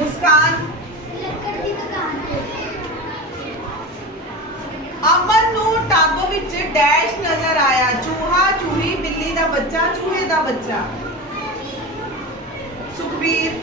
मुस्कान ਲੱਕੜ ਦੀ ਦੁਕਾਨ ਤੇ अमन नू टब विच डैश नजर आया चूहा चूही बिल्ली दा बच्चा चूहे दा बच्चा सुखबीर